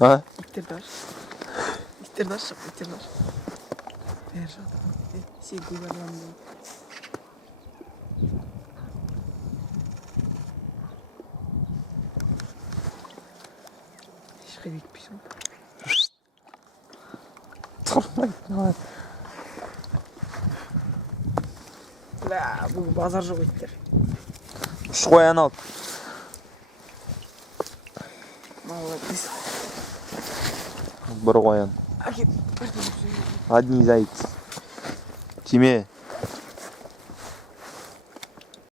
А? Иттерді аш. Иттерді аш, иттерді аш. Бер жатыр. Сен гүлбарландың. Ешқай бекпейсің. Тұрмайды. Бұл базар жоқ иттер. Үш қоян ал. Молодец. Бір қоян. Әкет. Одни зайцы. Тиме.